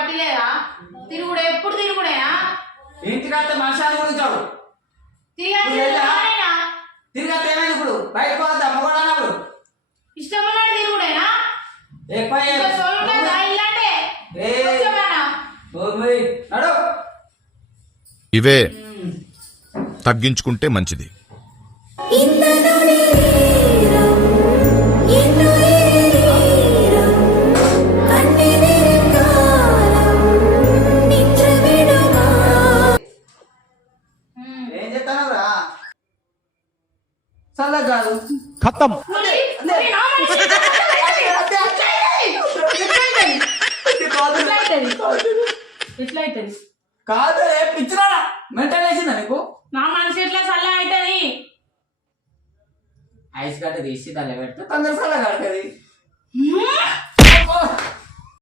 పట్టిలేదా తిరుగుడు ఎప్పుడు తిరుగుడేనా ఇంటికి వస్తే మనుషాలు గురించాడు తిరిగత్తే ఏమైంది ఇప్పుడు బయటకు వద్దా మొగడు అన్నప్పుడు ఇష్టమన్నాడు తిరుగుడేనా ఎక్కువ నడు ఇవే తగ్గించుకుంటే మంచిది. ఏం చెప్తాను రా చల్లగా కాదు ఖతం. ఎట్లయితది కాదు పిచ్చిరా మెంటల్ వేసిందా నీకు నా మనసు ఎట్లా చల్లగా అవుతుంది ఐస్ గడ్డ తీసి దాన్ని పెడితే తొందర చల్లగా అవుతుంది